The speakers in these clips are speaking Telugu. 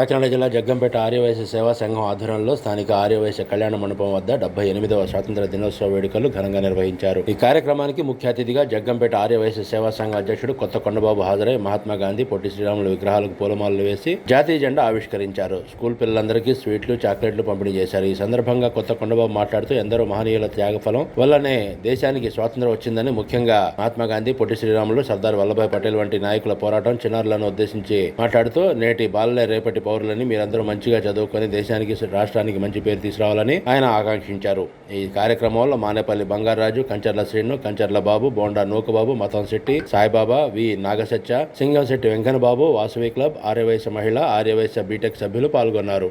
కాకినాడ జిల్లా జగ్గంపేట ఆర్యవైశ్య సేవా సంఘం ఆధ్వర్యంలో స్థానిక ఆర్యవైశ్య కళ్యాణ మండపం వద్ద డెబ్బై ఎనిమిదవ స్వాతంత్ర దినోత్సవ వేడుకలు ఘనంగా నిర్వహించారు. ఈ కార్యక్రమానికి ముఖ్య అతిథిగా జగ్గంపేట ఆర్యవైశ్య సేవా సంఘ అధ్యక్షుడు కొత్త కొండబాబు హాజరై మహాత్మా గాంధీ పొట్టి శ్రీరాములు విగ్రహాలకు పూలమాలలు వేసి జాతీయ జెండా ఆవిష్కరించారు. స్కూల్ పిల్లలందరికీ స్వీట్లు చాక్లెట్లు పంపిణీ చేశారు. ఈ సందర్భంగా కొత్త కొండబాబు మాట్లాడుతూ ఎందరో మహనీయుల త్యాగఫలం వల్లనే దేశానికి స్వాతంత్రం వచ్చిందని ముఖ్యంగా మహాత్మా గాంధీ పొట్టి శ్రీరాములు సర్దార్ వల్లభాయ్ పటేల్ వంటి నాయకుల పోరాటం చిన్నారులను ఉద్దేశించి మాట్లాడుతూ నేటి బాలలే రేపటి పౌరులని మీరందరూ మంచిగా చదువుకొని దేశానికి రాష్ట్రానికి మంచి పేరు తీసుకురావాలని ఆయన ఆకాంక్షించారు. ఈ కార్యక్రమంలో మానేపల్లి బంగారాజు కంచర్ల శ్రీను కంచర్ల బాబు బోండా నూకబాబు మతం శెట్టి సాయిబాబా వి నాగసత్య సింగంశెట్టి వెంకన్నబాబు వాసవి క్లబ్ ఆర్యవైశ్య మహిళ ఆర్యవైశ్య బీటెక్ సభ్యులు పాల్గొన్నారు.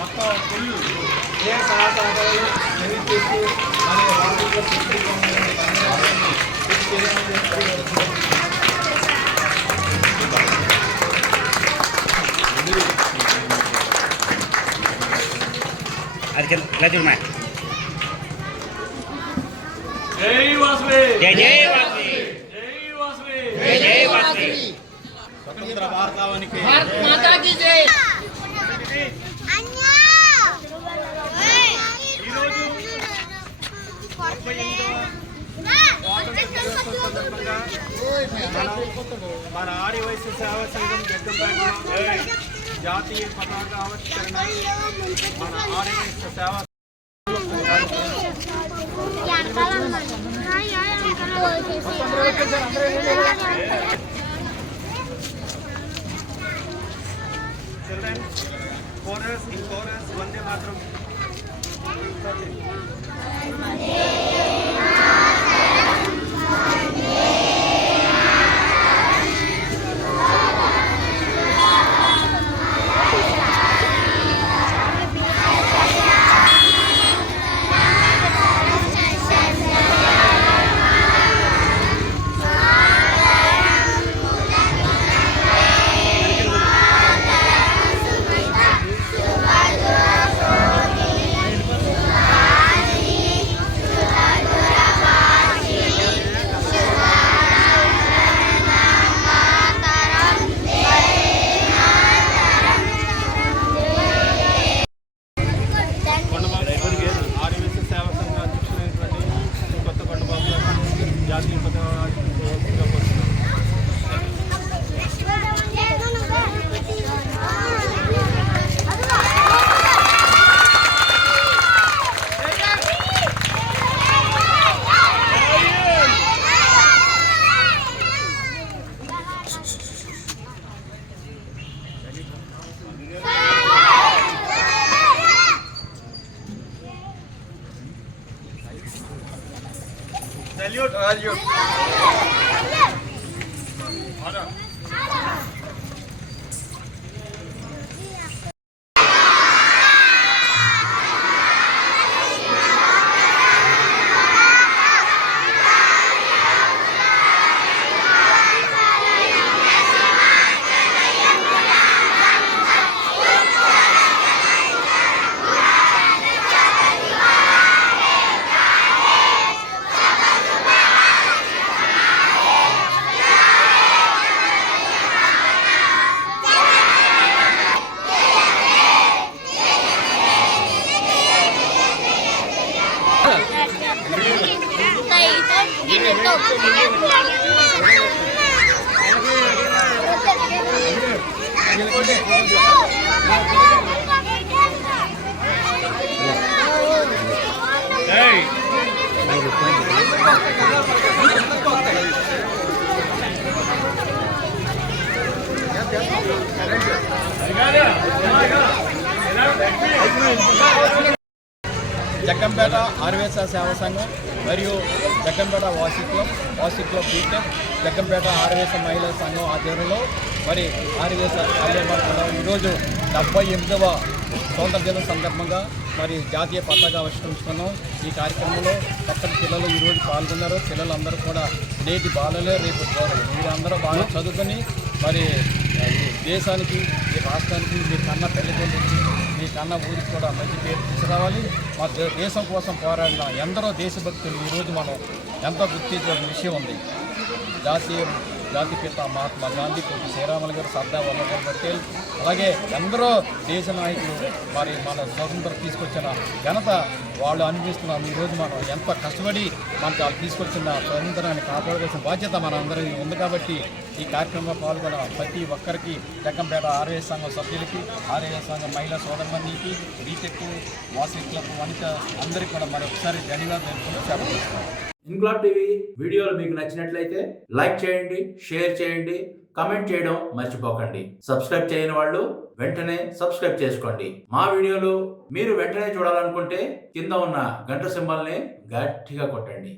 మొత్తం ఇలా చూడమా జై వాసవి. జై జై వాసి జై వాసవి జై జై వాసి స్వతంత్ర భారతావనికి. మన ఆర్య వయసు సేవా సంఘం జగ్గంపేటలో జాతీయ పతాక ఆవిష్కరణ మన Yan, kalan man. Ay, ay, ay. Salute salute thầy tôi ghi được tổ Hey! I. Jaggampeta Aryavysya సేవా సంఘం మరియు జగ్గంపేట వాసి క్లబ్ వాసి క్లబ్ బీటెక్ జగ్గంపేట ఆర్వేశ మహిళా సంఘం ఆధ్వర్యంలో మరి ఆర్వేస కళ్యాణ ఈరోజు డెబ్బై ఎనిమిదవ స్వాతంత్ర దినం సందర్భంగా మరి జాతీయ పతాక ఆవిష్కరించుకున్నాం. ఈ కార్యక్రమంలో పక్కన పిల్లలు ఈరోజు పాల్గొన్నారు. పిల్లలందరూ కూడా నేటి బాలలే రేపు మీరందరూ బాగా చదువుకొని మరి దేశానికి ఈ రాష్ట్రానికి మీ కన్న తల్లిదండ్రులకి కన్న ఊరికి కూడా మంచి పేరు తీసుకురావాలి. మా దేశం కోసం పోరాడిన ఎందరో దేశభక్తులు ఈరోజు మనం ఎంతో గుర్తించిన విషయం ఉంది. జాతీయ జాతిపిత మహాత్మా గాంధీ కొద్ది శ్రీరాములు గారు సర్దార్ వల్లభాయ్ పటేల్ అలాగే ఎందరో దేశ నాయకులు మరి మన స్వతంత్రం తీసుకొచ్చిన ఘనత వాళ్ళు అనిపిస్తున్నాం. ఈరోజు మనం ఎంత కష్టపడి మనకు వాళ్ళు తీసుకొచ్చిన స్వతంత్రాన్ని కాపాడుకోవాల్సిన బాధ్యత మన అందరికీ ఉంది కాబట్టి ఈ కార్యక్రమంలో పాల్గొన్న ప్రతి ఒక్కరికి జగ్గంపేట ఆర్ఎస్ సంఘం సభ్యులకి ఆర్ఎస్ సంఘం మహిళా సోదరుమందికి బీటెక్ వాసీ క్లబ్ వనిత అందరికీ కూడా మరి ఒకసారి ధన్యవాదాలు తెలుపుతూ సెలవు ఇన్క్లాబ్ టీవీ వీడియోలు మీకు నచ్చినట్లయితే లైక్ చేయండి షేర్ చేయండి కమెంట్ చేయడం మర్చిపోకండి. సబ్స్క్రైబ్ చేయని వాళ్ళు వెంటనే సబ్స్క్రైబ్ చేసుకోండి. మా వీడియోలు మీరు వెంటనే చూడాలనుకుంటే కింద ఉన్న గంట సింబల్ని గట్టిగా కొట్టండి.